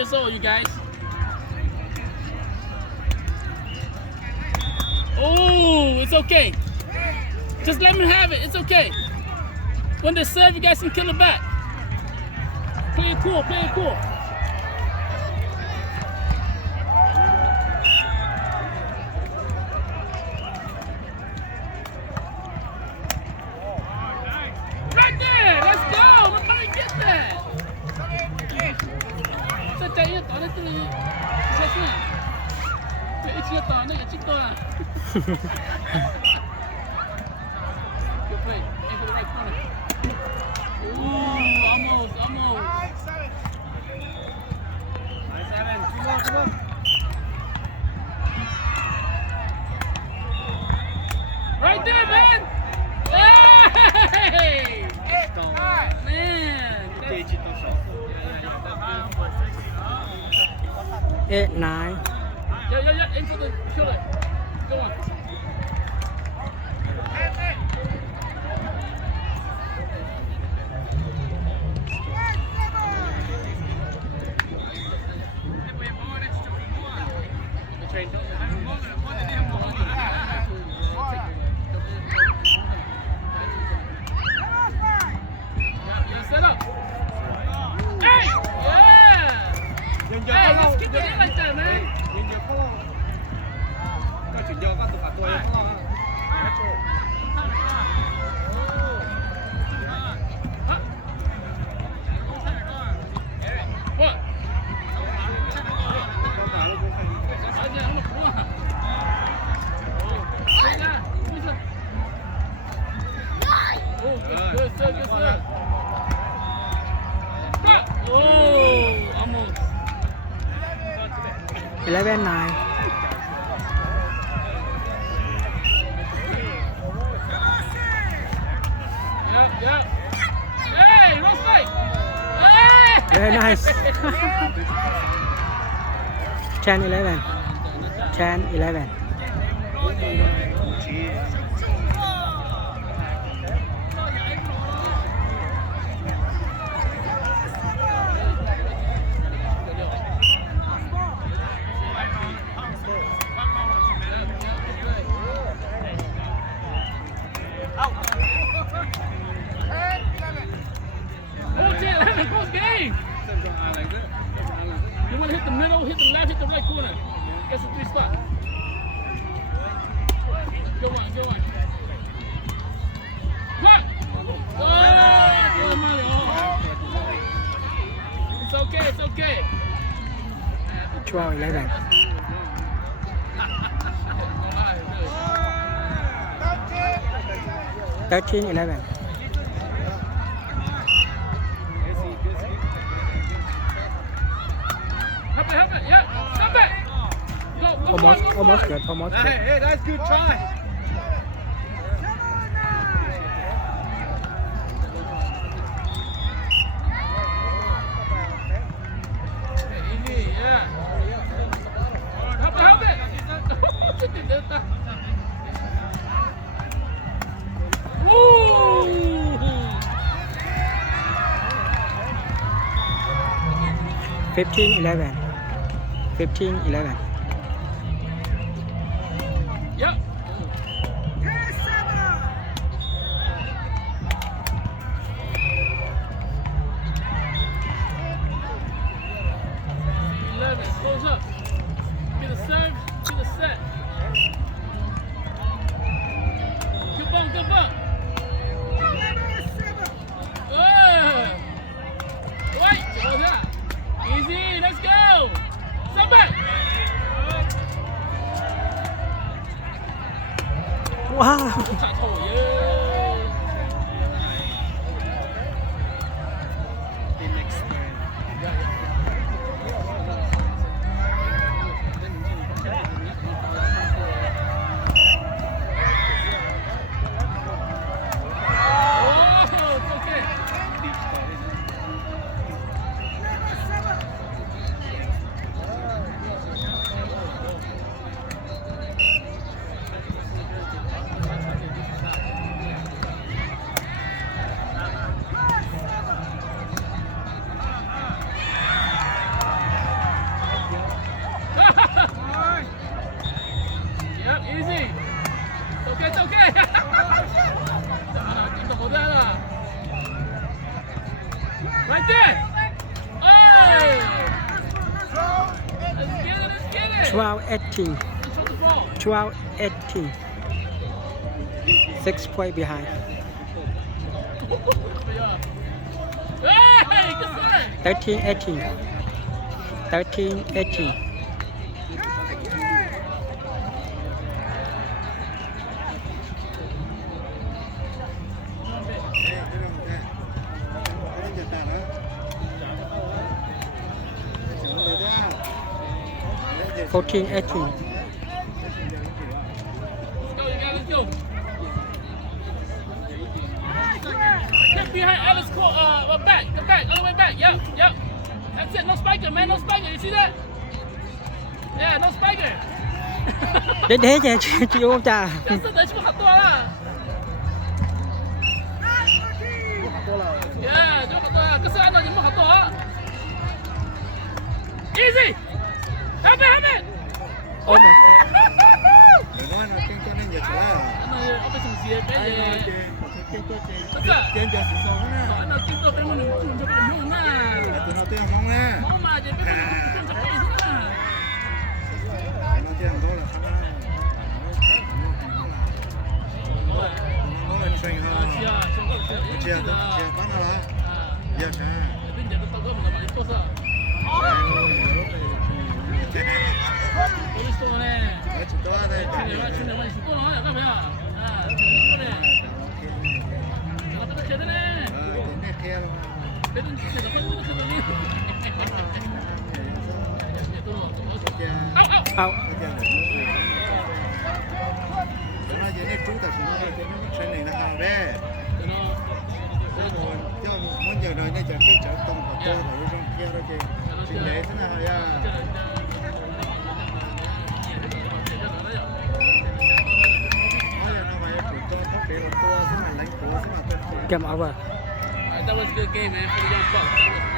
Years old, you guys. Oh, it's okay. Just let me have it. It's okay. When they serve, you guys can kill it back. Play it cool. Play it cool. Right there. Let's go. Nobody get that. Set that in. That's it. Set that. It's your turn. It's your turn. Good play. Into the right corner. Ooh, almost. Come on. Right there, man. Hey! Man. 8, 9. Yeah. Into the killer. Go on. Set up. Hey! Yeah! Hey, let's keep it in like that, man. What? Good. Oh, almost. 11, 9. Yep. Hey, no strike. Hey! Very nice. 10, 11. 10, 11. Close game. You want to hit the middle, hit the left, hit the right corner. That's the 3 spot. Go on. What? Oh, Mario. It's okay. 12, 11. 13, 11. Help it. Yeah. Stop it. Go. Almost good. Hey, that's good try. Easy, yeah. Help it. Woo! 15, 11. 15, 11. Yep. Close up. Get a serve, get a set. Good bump. White, hold that. Easy, let's go. Stop back. Wow. Yeah. 12, 18. Control the ball. 12, 18. 6 points behind. Hey, good start. 13, 18. 13, 18. Hey, 14, 18. Let's go, you guys, let's go. Get behind Alice back, the back, all the way back. Yep, yep. That's it. No spiker, man. No spiker. You see that? Yeah, no spiker. Đến thế kìa, chị ôm trà. That's it. That's what I thought. Yeah, chúng ta cứ sao nó những một hạt Easy. Have it. Ôm rồi. đừng nói nó tiếng cho nên giờ trở lại. Nó bị sừng xìa cái gì? Tiếng cho sự sống nè. Nó kinh tôi bên mình cũng cho cái mông nè. Tụi nó tiếng mong nè. Mông mà thì bên mình cũng cho cái gì nè. Nó tiếng đó là nó là train ha. Chia bán nó là. Giờ sao? Bên giờ tôi có một cái tốt sao? Police store nè. Ở chỗ đó đây. Chuyên nghiệp store nó các bạn ạ. Chuyên nghiệp nè. Nó có chơi đấy nè. Đến kia luôn. Bên bên sẽ có những cái gì. Ao. Nó giờ này chúng ta chỉ nói cái train này là hàng đấy. Cho muốn giờ này này cái chỗ tông của tôi ở trong kia đó chị. Chị để thế nào ya? Game over. That was a good game, man, for the young bucks.